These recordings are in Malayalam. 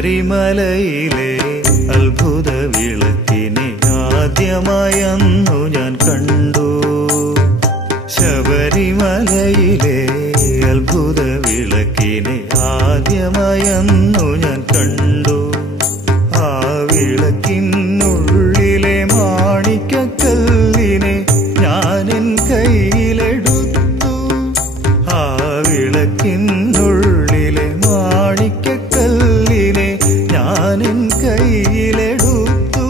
ശബരിമലയിലെ അത്ഭുത വിളക്കിനെ ആദ്യമായന്നു ഞാൻ കണ്ടു. ശബരിമലയിലെ അത്ഭുത വിളക്കിനെ ആദ്യമായന്നു ഞാൻ കണ്ടു. ആ വിളക്കിനുള്ളിലെ മാണിക്കക്കല്ലിനെ ഞാനെൻ കയ്യിലെടുത്തു. ആ വിളക്കിനുള്ളിലെ മാണിക്കക്കല്ലിനെ ഞാനെൻ കയ്യിലെടുത്തു.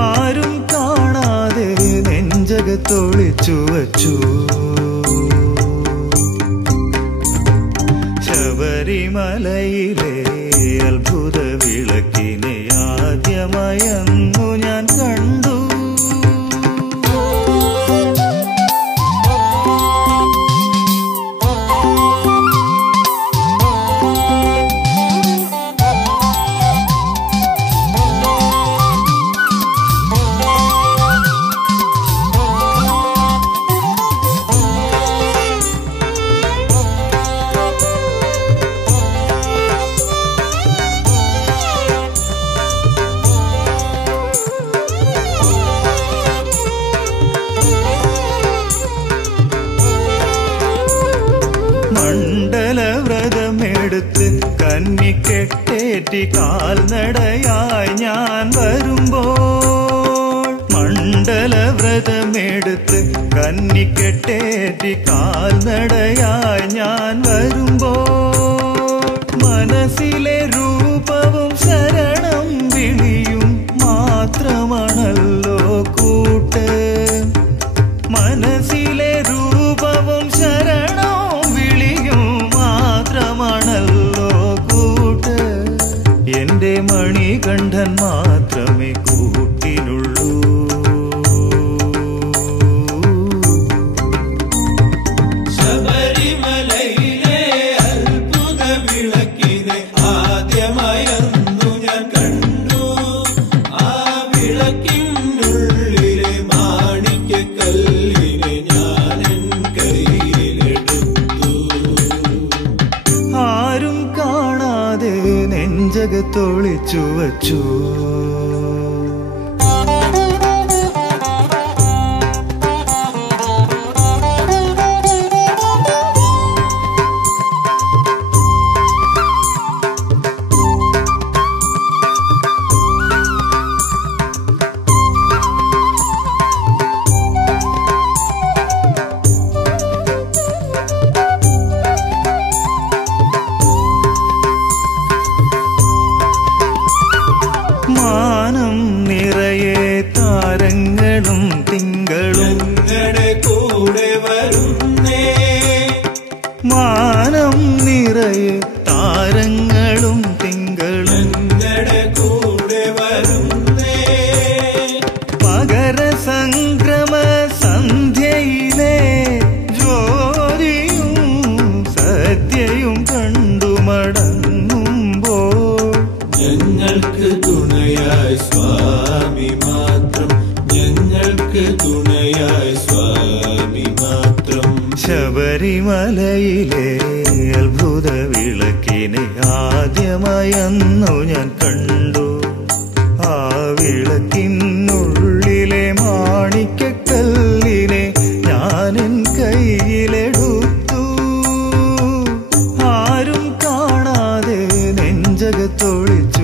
ആരും കാണാതെ നെഞ്ചകത്തൊളിച്ചു വച്ചു. ശബരിമലയിലെ അത്ഭുത വിളക്കിനെ ആദ്യമായന്നു ഞാൻ കണ്ടു. മണ്ഡലവ്രതമെടുത്ത് കന്നിക്കെട്ടേറ്റി കാൽനടയായി ഞാൻ വരുമ്പോൾ, മണ്ഡലവ്രതമെടുത്ത് കന്നിക്കെട്ടേറ്റി കാൽനടയായി ഞാൻ വരുമ്പോൾ, മനസ്സിലെ രൂപവും ശരണം വിളിയും മാത്രമാണല്ലോ കൂട്ട്. മനസ്സിലെ രൂപവും ശരണം മാത്രമാണല്ലോ കൂട്ട്. എന്റെ മണികണ്ഠൻ മാത്രമേ കൂട്ടിനുള്ളൂ. ശബരിമലയിലെ അത്ഭുത വിളക്കിനെ ആദ്യമായന്നു ഞാൻ കണ്ടു. ആ വിളക്കിനുള്ളിലെ മാണിക്കക്കല്ലിനെ ഞാനെൻ കയ്യിലെടുത്തു. ആരും കാണാതെ നെഞ്ചകത്തൊളിച്ചു വച്ചു. മാനം നിറയെ താരങ്ങളും തിങ്കളും ഞങ്ങളുടെ കൂടെ വരുന്നേ. മാനം നിറയെ താരങ്ങളും തിങ്കളും ഞങ്ങളുടെ കൂടെ വരുന്നേ. മകരസംക്രമ സന്ധ്യയിലെ ജ്യോതിയും സദ്യയും കണ്ടു മടങ്ങുമ്പോൾ, ഞങ്ങൾക്ക് തുണയായി സ്വാമി മാത്രം, ഞങ്ങൾക്ക് തുണയായി സ്വാമി മാത്രം. ശബരിമലയിലെ അത്ഭുത വിളക്കിനെ ആദ്യമായന്നു ഞാൻ കണ്ടു. ആ വിളക്കിനുള്ളിലെ മാണിക്കക്കല്ലിനെ ഞാനെൻ കയ്യിലെടുത്തു. ആരും കാണാതെ നെഞ്ചകത്തൊളിച്ചു